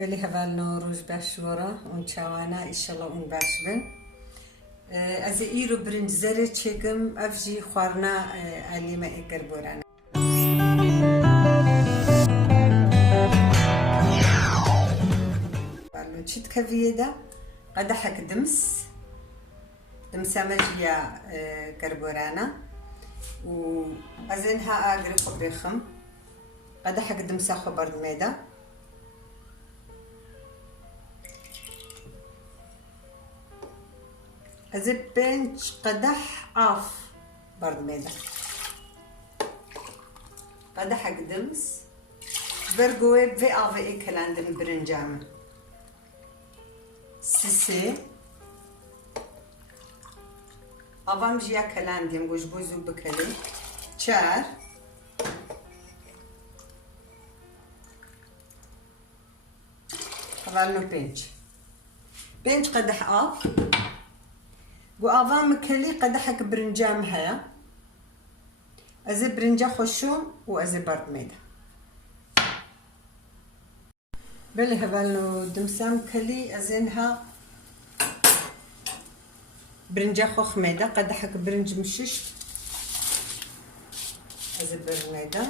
اللي هبالنا روج باش ورا ونشاوانا ان شاء الله ونباش بن از ايرو برنج زري تشيكم افجي خوارنا علي ما اقر بورانا قالوا تشت كفيدا قدحك دمس مجيا كربورانا و ازنها اقري خبريخم قدحك دمسا خبر ميدا ازي بنش قدح اف برد ميدا قدح اقدمس برقوي في افي اكلاند البرنجام سيسي افام جيا كلاندي مقوش بوزو بكلي تشار خلالنو بنش قدح اف وأظام كلي قدحك برنجام هيا أزي برنجا خشوم وأزي برد ميدا بلي هبالنو دمسام كلي أزينها برنجا خوخ ميدا قدحك برنج مشش أزي برد ميدا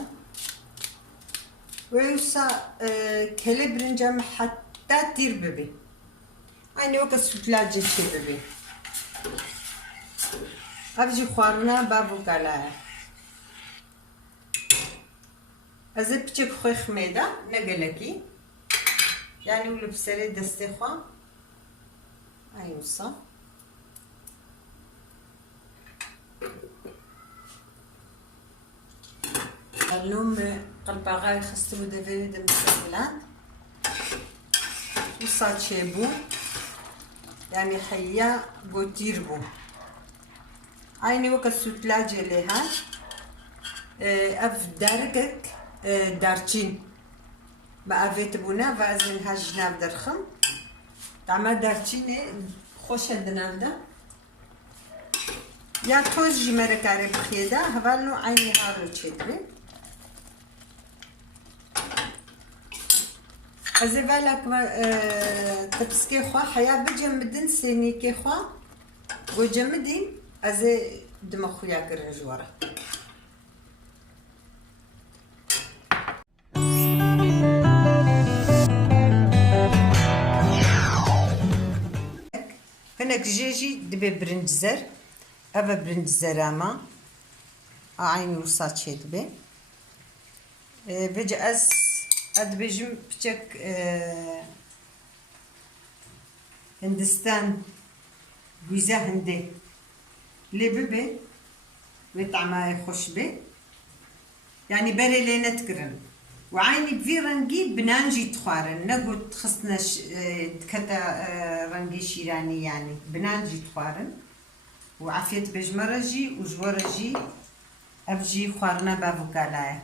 ويوسا كلي برنجام حتى تير ببي يعني وقت سوتلاجي تير ببي افجي خوارنا بابو قالا ازي بتشك خوي خميدا نقلكي يعني ولو بسري دستي خوا هاي وصا اللوم قلبا غاي خستو دافي دم سلان وصا تشيبو يعني حيا بوتيربو عيني وقت سوتلاجي لها اف دارقك دارچين ما افيت بونا فازن هاجناب درخم تعمل دارچيني خوش دنالدا يا توز جي مركاري بخيدا هبالنو عيني هارو تشيدري ازي بالك تبسكي خوا حيا بجمدن سيني كي خوا وجمدي ازي دماغ خويا كرنج ورا هناك جيجي دبي برنج زر ابا برنج زراما عيني وصاتشي دبي بيجي ادبي جم بتشك هندستان بيزا هندي لي ببي ويطعمها يخش بي يعني بالي لينا تكرن وعيني بفي رنجي بنانجي تخوارن نقول تخصنا كتا رنجي شيراني يعني بنانجي تخوارن وعافية بجمرجي وجورجي افجي خوارنا بافوكالايا